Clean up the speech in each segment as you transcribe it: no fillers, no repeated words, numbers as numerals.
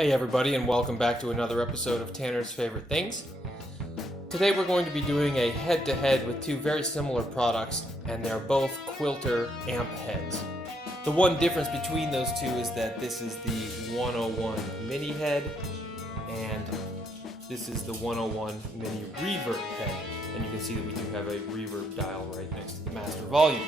Hey everybody, and welcome back to another episode of Tanner's Favorite Things. Today we're going to be doing a head-to-head with two very similar products, and they're both Quilter amp heads. The one difference between those two is that this is the 101 Mini Head, and this is the 101 Mini Reverb Head. And you can see that we do have a reverb dial right next to the master volume.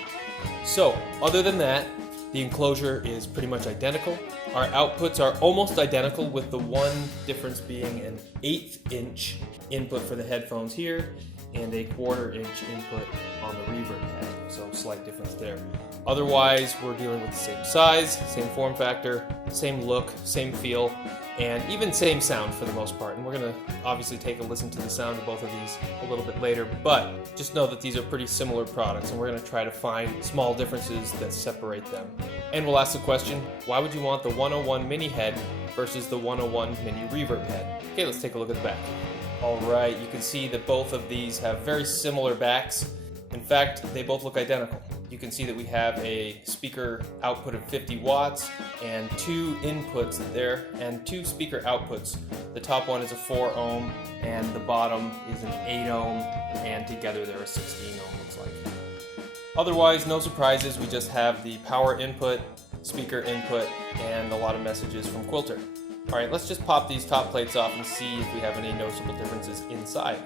So, other than that, the enclosure is pretty much identical. Our outputs are almost identical, with the one difference being an 1/8 inch input for the headphones here and a 1/4 inch input on the reverb head. So slight difference there. Otherwise, we're dealing with the same size, same form factor, same look, same feel, and even same sound for the most part. And we're going to obviously take a listen to the sound of both of these a little bit later, but just know that these are pretty similar products, and we're going to try to find small differences that separate them. And we'll ask the question, why would you want the 101 Mini Head versus the 101 Mini Reverb Head? Okay, let's take a look at the back. Alright, you can see that both of these have very similar backs. In fact, they both look identical. You can see that we have a speaker output of 50 watts and two inputs there and two speaker outputs. The top one is a 4 ohm and the bottom is an 8 ohm, and together they're a 16 ohm, looks like. Otherwise, no surprises. We just have the power input, speaker input, and a lot of messages from Quilter. Alright, let's just pop these top plates off and see if we have any noticeable differences inside.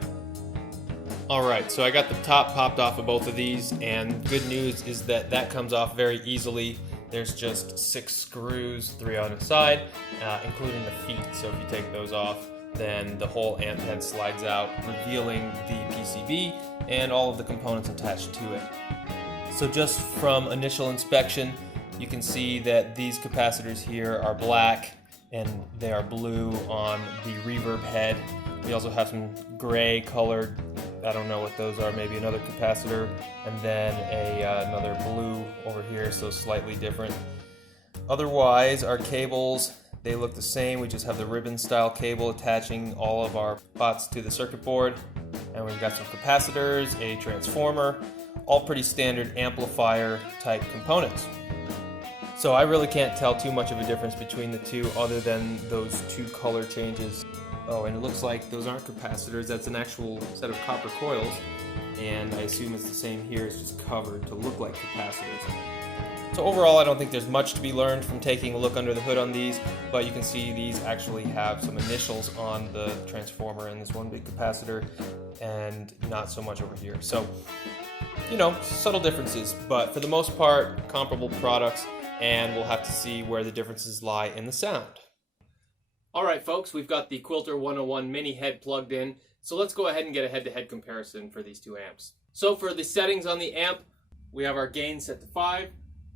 Alright, so I got the top popped off of both of these, and good news is that that comes off very easily. There's just 6 screws, 3 on each side, including the feet. So if you take those off, then the whole amp head slides out, revealing the PCB and all of the components attached to it. So just from initial inspection, you can see that these capacitors here are black and they are blue on the reverb head. We also have some gray colored, I don't know what those are, maybe another capacitor, and then another blue over here, so slightly different. Otherwise, our cables, they look the same. We just have the ribbon style cable attaching all of our pots to the circuit board, and we've got some capacitors, a transformer, all pretty standard amplifier type components. So I really can't tell too much of a difference between the two other than those two color changes. Oh, and it looks like those aren't capacitors, that's an actual set of copper coils, and I assume it's the same here, it's just covered to look like capacitors. So overall, I don't think there's much to be learned from taking a look under the hood on these, but you can see these actually have some initials on the transformer and this one big capacitor, and not so much over here. So, you know, subtle differences, but for the most part, comparable products, and we'll have to see where the differences lie in the sound. Alright folks, we've got the Quilter 101 Mini Head plugged in, so let's go ahead and get a head-to-head comparison for these two amps. So for the settings on the amp, we have our gain set to 5,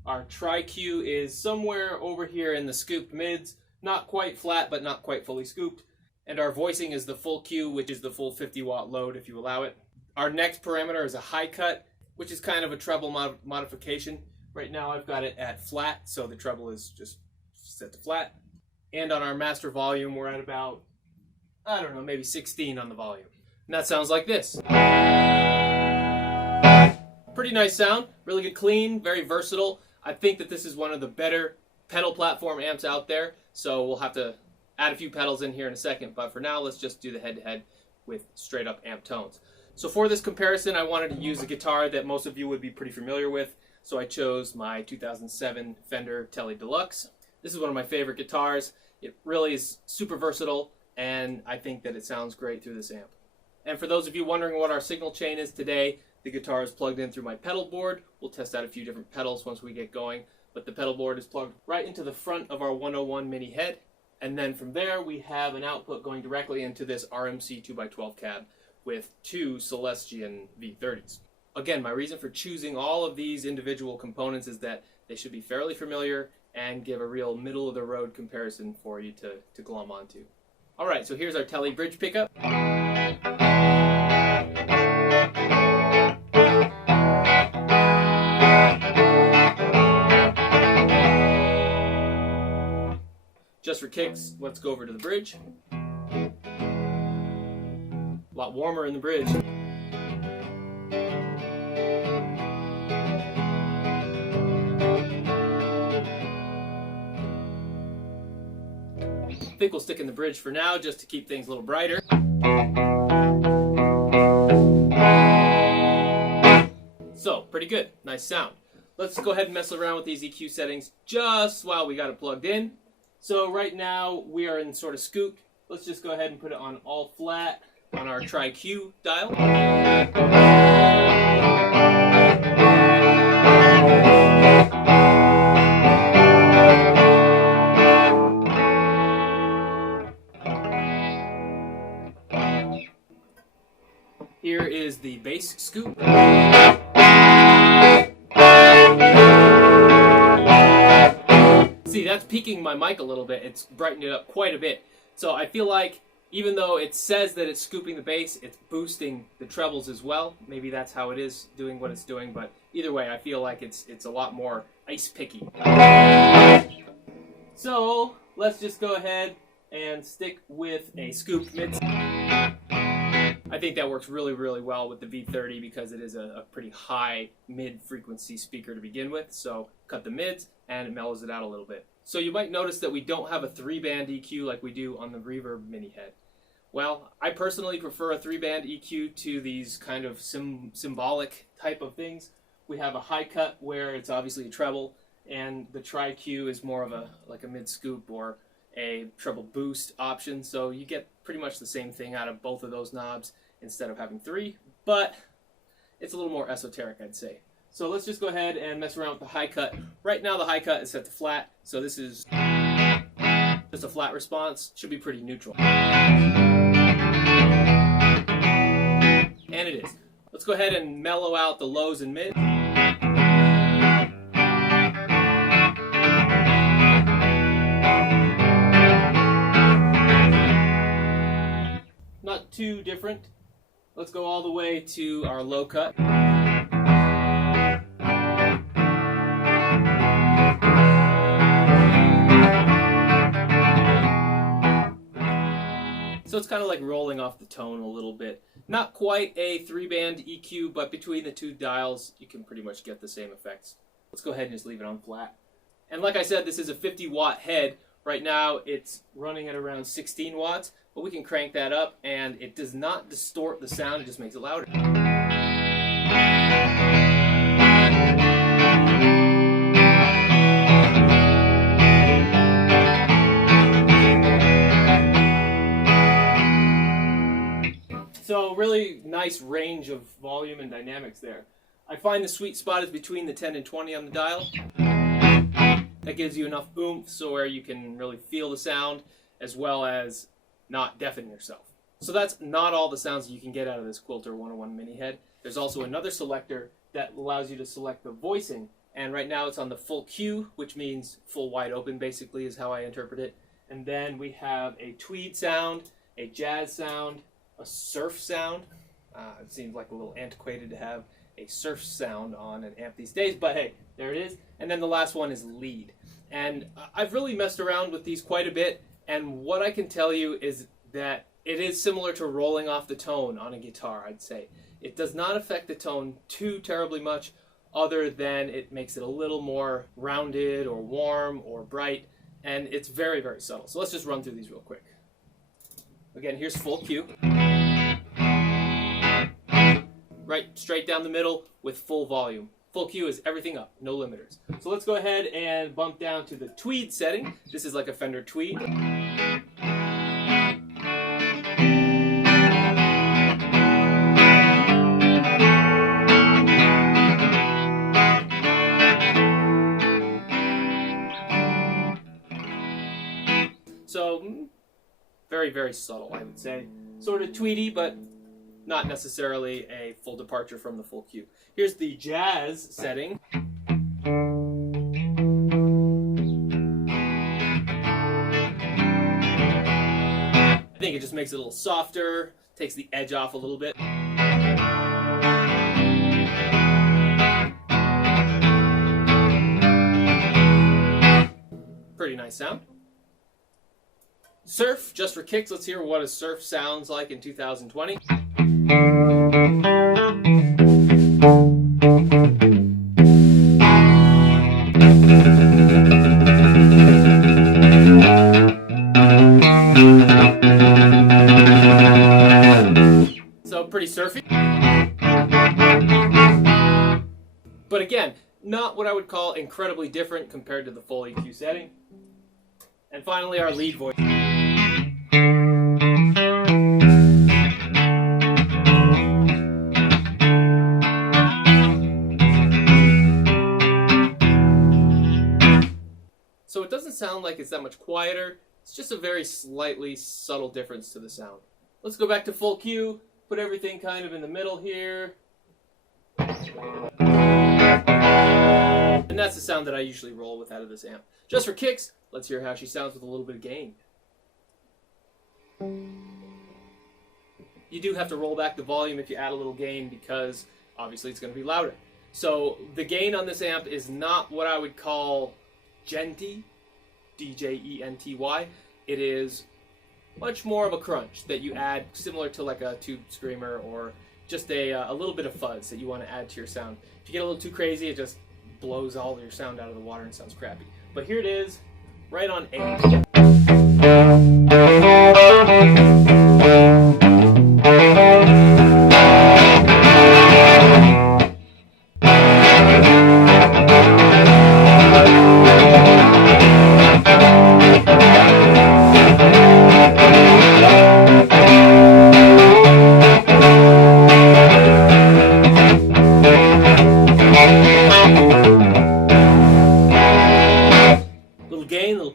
our tri-Q is somewhere over here in the scooped mids, not quite flat but not quite fully scooped, and our voicing is the full Q, which is the full 50 watt load if you allow it. Our next parameter is a high cut, which is kind of a treble modification. Right now I've got it at flat, so the treble is just set to flat. And on our master volume, we're at about, I don't know, maybe 16 on the volume. And that sounds like this. Pretty nice sound, really good clean, very versatile. I think that this is one of the better pedal platform amps out there, so we'll have to add a few pedals in here in a second, but for now, let's just do the head-to-head with straight up amp tones. So for this comparison, I wanted to use a guitar that most of you would be pretty familiar with, so I chose my 2007 Fender Tele Deluxe. This is one of my favorite guitars. It really is super versatile, and I think that it sounds great through this amp. And for those of you wondering what our signal chain is today, the guitar is plugged in through my pedal board. We'll test out a few different pedals once we get going, but the pedal board is plugged right into the front of our 101 Mini Head, and then from there we have an output going directly into this RMC 2x12 cab with two Celestion V30s. Again, my reason for choosing all of these individual components is that they should be fairly familiar and give a real middle-of-the-road comparison for you to glom onto. Alright, so here's our Tele bridge pickup. Just for kicks, let's go over to the bridge. A lot warmer in the bridge. think we'll stick in the bridge for now just to keep things a little brighter. So, pretty good. Nice sound. Let's go ahead and mess around with these EQ settings just while we got it plugged in. So right now we are in sort of scoop. Let's just go ahead and put it on all flat on our Tri-Q dial. Here is the bass scoop. See, that's peaking my mic a little bit. It's brightened it up quite a bit. So I feel like even though it says that it's scooping the bass, it's boosting the trebles as well. Maybe that's how it is doing what it's doing, but either way, I feel like it's a lot more ice picky. So let's just go ahead and stick with a scooped mid. I think that works really, really well with the V30 because it is a pretty high mid-frequency speaker to begin with. So cut the mids and it mellows it out a little bit. So you might notice that we don't have a 3-band EQ like we do on the Reverb Mini Head. Well, I personally prefer a 3-band EQ to these kind of symbolic type of things. We have a high cut where it's obviously a treble, and the Tri-Q is more of a mid-scoop or a treble boost option, so you get pretty much the same thing out of both of those knobs instead of having 3, but it's a little more esoteric, I'd say. So let's just go ahead and mess around with the high cut. Right now the high cut is set to flat, so this is just a flat response. Should be pretty neutral. And it is. Let's go ahead and mellow out the lows and mids. Not too different. Let's go all the way to our low cut. So it's kind of like rolling off the tone a little bit. Not quite a 3-band EQ, but between the two dials, you can pretty much get the same effects. Let's go ahead and just leave it on flat. And like I said, this is a 50-watt head. Right now, it's running at around 16 watts, but we can crank that up, and it does not distort the sound, it just makes it louder. So really nice range of volume and dynamics there. I find the sweet spot is between the 10 and 20 on the dial. That gives you enough oomph so where you can really feel the sound as well as not deafen yourself. So that's not all the sounds that you can get out of this Quilter 101 Mini Head. There's also another selector that allows you to select the voicing, and right now it's on the full Q, which means full wide open basically is how I interpret it. And then we have a tweed sound, a jazz sound, a surf sound. It seems like a little antiquated to have a surf sound on an amp these days, but hey, there it is. And then the last one is lead. And I've really messed around with these quite a bit, and what I can tell you is that it is similar to rolling off the tone on a guitar, I'd say. It does not affect the tone too terribly much, other than it makes it a little more rounded or warm or bright, and it's very, very subtle. So let's just run through these real quick. Again, here's full Q. Right, straight down the middle with full volume. Full Q is everything up, no limiters. So let's go ahead and bump down to the tweed setting. This is like a Fender tweed. So, very, very subtle, I would say. Sort of tweedy, but not necessarily a full departure from the full Q. Here's the jazz setting. I think it just makes it a little softer, takes the edge off a little bit. Pretty nice sound. Surf, just for kicks, let's hear what a surf sounds like in 2020. But again, not what I would call incredibly different compared to the full EQ setting. And finally, our lead voice. So it doesn't sound like it's that much quieter. It's just a very slightly subtle difference to the sound. Let's go back to full Q, put everything kind of in the middle here. And that's the sound that I usually roll with out of this amp. Just for kicks, let's hear how she sounds with a little bit of gain. You do have to roll back the volume if you add a little gain because obviously it's going to be louder. So the gain on this amp is not what I would call genty, D-J-E-N-T-Y. It is much more of a crunch that you add, similar to like a tube screamer or just a little bit of fuzz that you want to add to your sound. If you get a little too crazy, it just blows all your sound out of the water and sounds crappy. But here it is, right on A.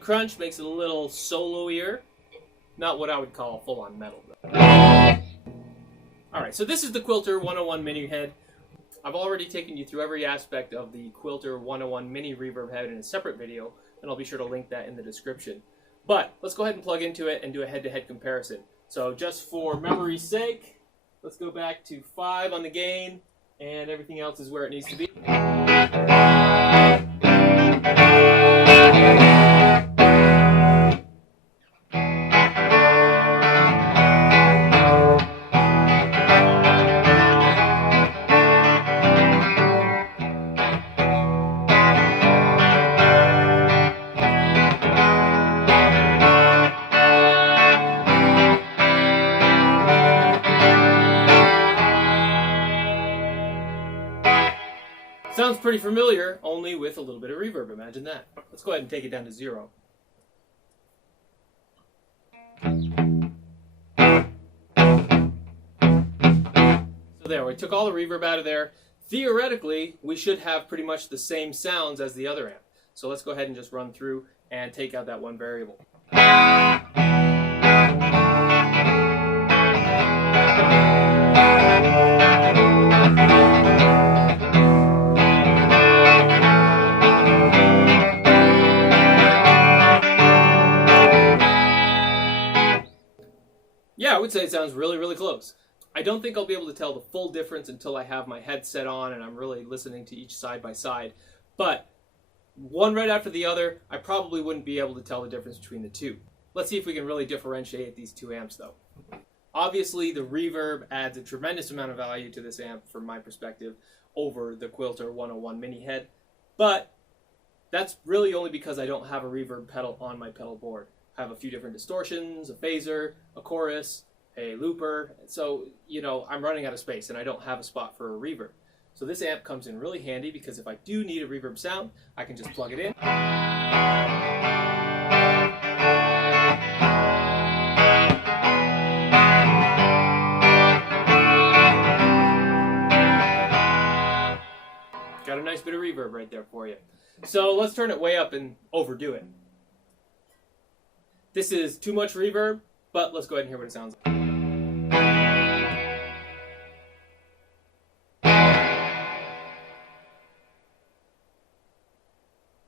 Crunch makes it a little solo-ier. Not what I would call full-on metal, though. Alright, so this is the Quilter 101 Mini Head. I've already taken you through every aspect of the Quilter 101 Mini Reverb Head in a separate video, and I'll be sure to link that in the description. But let's go ahead and plug into it and do a head-to-head comparison. So just for memory's sake, let's go back to 5 on the gain, and everything else is where it needs to be. Sounds pretty familiar, only with a little bit of reverb. Imagine that. Let's go ahead and take it down to 0. So there, we took all the reverb out of there. Theoretically, we should have pretty much the same sounds as the other amp. So let's go ahead and just run through and take out that one variable. Yeah, I would say it sounds really, really close. I don't think I'll be able to tell the full difference until I have my headset on and I'm really listening to each side by side. But one right after the other, I probably wouldn't be able to tell the difference between the two. Let's see if we can really differentiate these two amps though. Obviously, the reverb adds a tremendous amount of value to this amp from my perspective over the Quilter 101 Mini Head. But that's really only because I don't have a reverb pedal on my pedal board. I have a few different distortions, a phaser, a chorus, a looper. So, you know, I'm running out of space and I don't have a spot for a reverb. So this amp comes in really handy because if I do need a reverb sound, I can just plug it in. Got a nice bit of reverb right there for you. So let's turn it way up and overdo it. This is too much reverb, but let's go ahead and hear what it sounds like.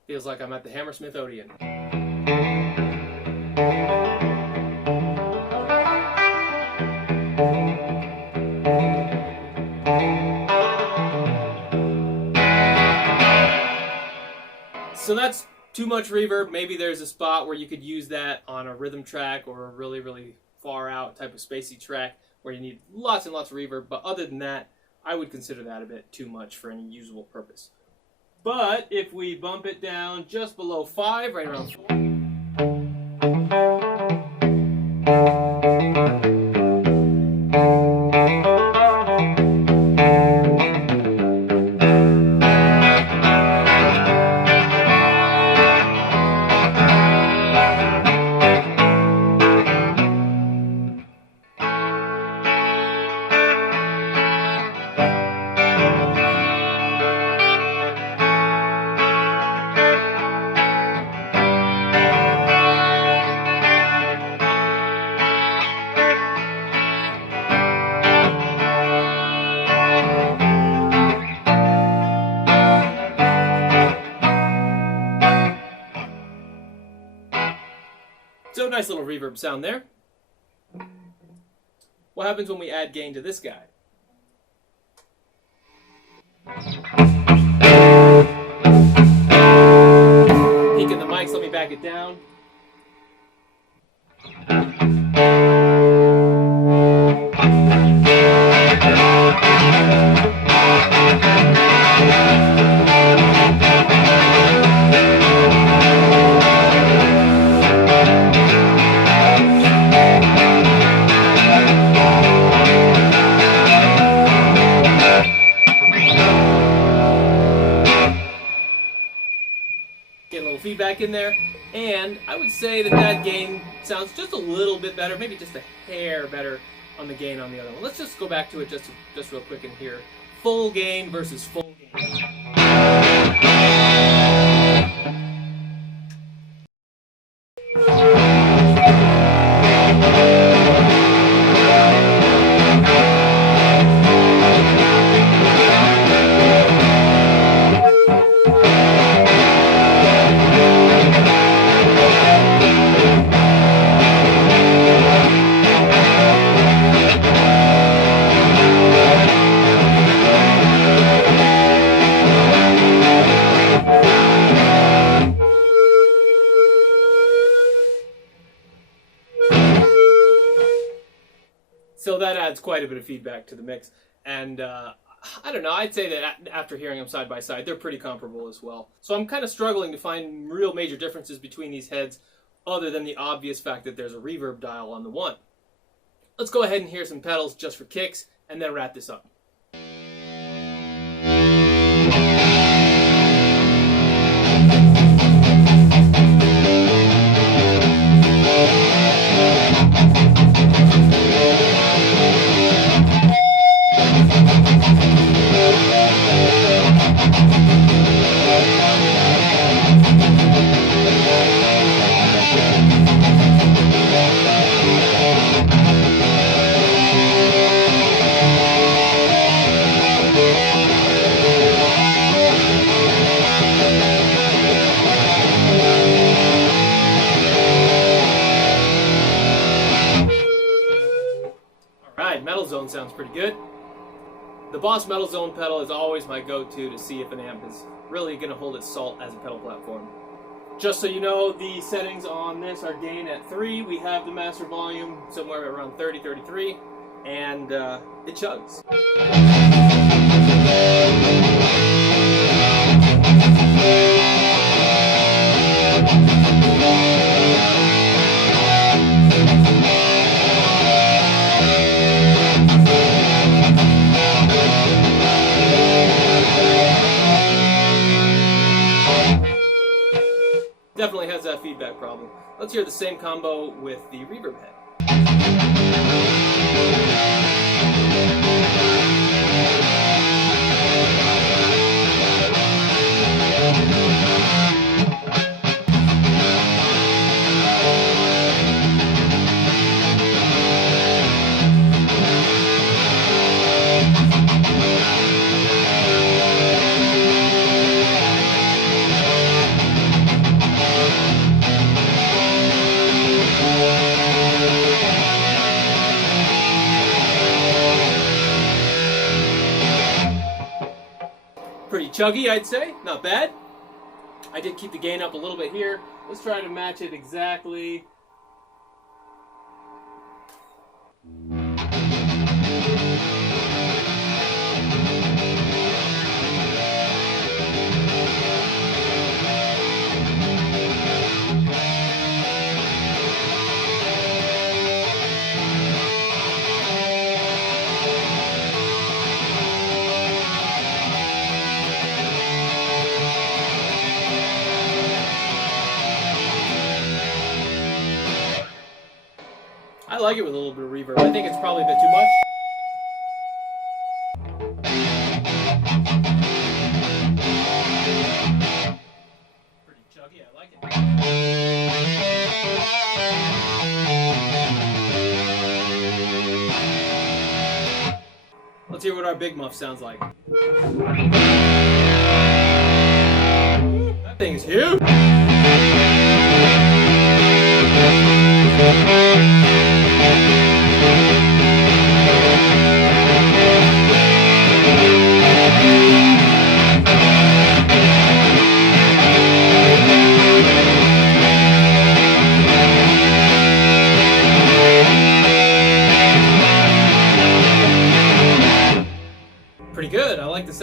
Feels like I'm at the Hammersmith Odeon. So that's too much reverb. Maybe there's a spot where you could use that on a rhythm track or a really, really far out type of spacey track where you need lots and lots of reverb. But other than that, I would consider that a bit too much for any usable purpose. But if we bump it down just below 5, right around 4. So nice little reverb sound there. What happens when we add gain to this guy? Peak in the mics, let me back it down. Get a little feedback in there, and I would say that that gain sounds just a little bit better, maybe just a hair better on the gain on the other one. Let's just go back to it just real quick and hear full gain versus full gain. So that adds quite a bit of feedback to the mix, and I don't know, I'd say that after hearing them side by side, they're pretty comparable as well. So I'm kind of struggling to find real major differences between these heads, other than the obvious fact that there's a reverb dial on the one. Let's go ahead and hear some pedals just for kicks, and then wrap this up. Metal Zone sounds pretty good. The Boss Metal Zone pedal is always my go-to to see if an amp is really going to hold its salt as a pedal platform. Just so you know, the settings on this are gain at 3. We have the master volume somewhere around 30, 33, and it chugs. Definitely has that feedback problem. Let's hear the same combo with the Reverb Head. Pretty chuggy, I'd say. Not bad. I did keep the gain up a little bit here. Let's try to match it exactly. I like it with a little bit of reverb. I think it's probably a bit too much. Pretty chuggy, I like it. Let's hear what our big muff sounds like. That thing's huge!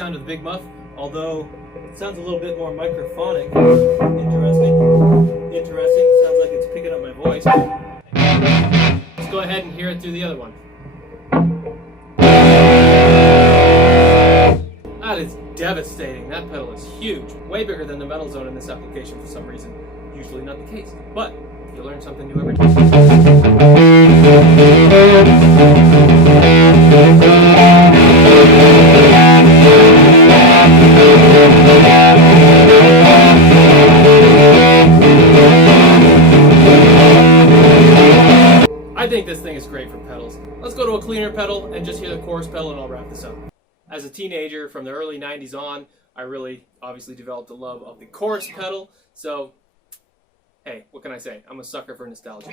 sound of the Big Muff, although it sounds a little bit more microphonic. Interesting. Sounds like it's picking up my voice. Let's go ahead and hear it through the other one. That is devastating. That pedal is huge. Way bigger than the metal zone in this application for some reason. Usually not the case. But you learn something new every day. I think this thing is great for pedals. Let's go to a cleaner pedal and just hear the chorus pedal and I'll wrap this up. As a teenager from the early 90s on, I really obviously developed a love of the chorus pedal. So, hey, what can I say? I'm a sucker for nostalgia.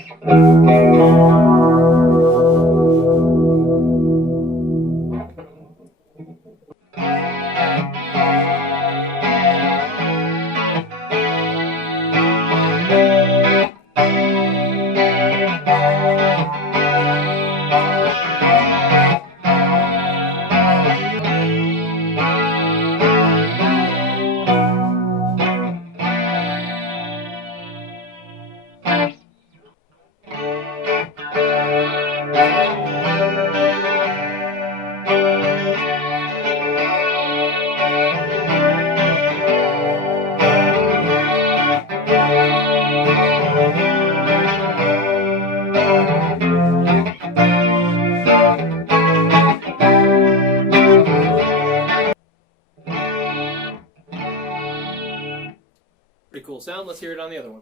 Pretty cool sound. Let's hear it on the other one.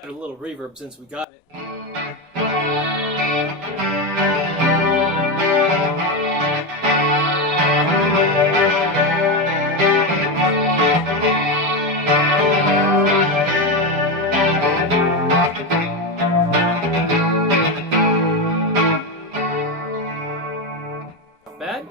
Add a little reverb since we got it. Bad?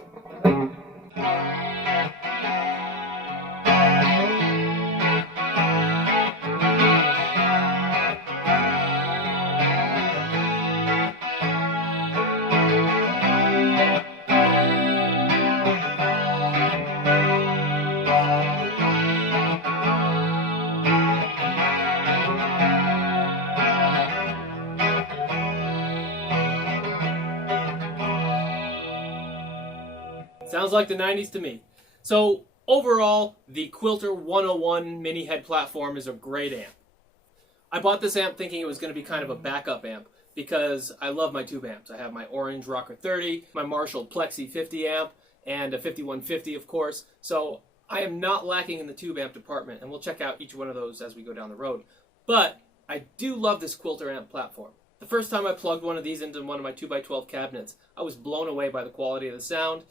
Sounds like the 90s to me. So overall, the Quilter 101 Mini Head platform is a great amp. I bought this amp thinking it was going to be kind of a backup amp because I love my tube amps. I have my Orange Rocker 30, my Marshall Plexi 50 amp, and a 5150 of course. So I am not lacking in the tube amp department, and we'll check out each one of those as we go down the road. But I do love this Quilter amp platform. The first time I plugged one of these into one of my 2x12 cabinets, I was blown away by the quality of the sound.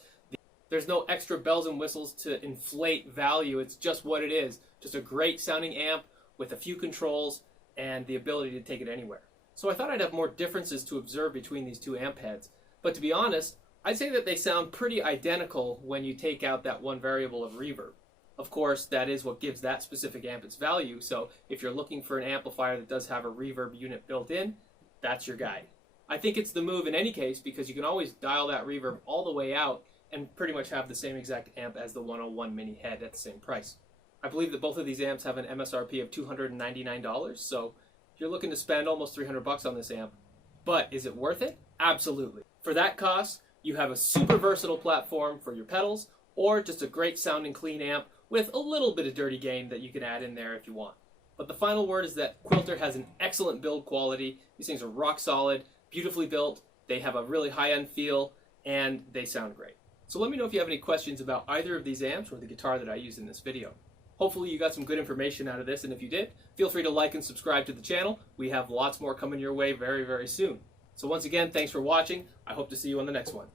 There's no extra bells and whistles to inflate value. It's just what it is. Just a great sounding amp with a few controls and the ability to take it anywhere. So I thought I'd have more differences to observe between these two amp heads. But to be honest, I'd say that they sound pretty identical when you take out that one variable of reverb. Of course, that is what gives that specific amp its value. So if you're looking for an amplifier that does have a reverb unit built in, that's your guy. I think it's the move in any case because you can always dial that reverb all the way out and pretty much have the same exact amp as the 101 Mini Head at the same price. I believe that both of these amps have an MSRP of $299, so you're looking to spend almost $300 on this amp. But is it worth it? Absolutely. For that cost, you have a super versatile platform for your pedals, or just a great sounding clean amp with a little bit of dirty gain that you can add in there if you want. But the final word is that Quilter has an excellent build quality. These things are rock solid, beautifully built, they have a really high-end feel, and they sound great. So let me know if you have any questions about either of these amps or the guitar that I used in this video. Hopefully you got some good information out of this, and if you did, feel free to like and subscribe to the channel. We have lots more coming your way very, very soon. So once again, thanks for watching. I hope to see you on the next one.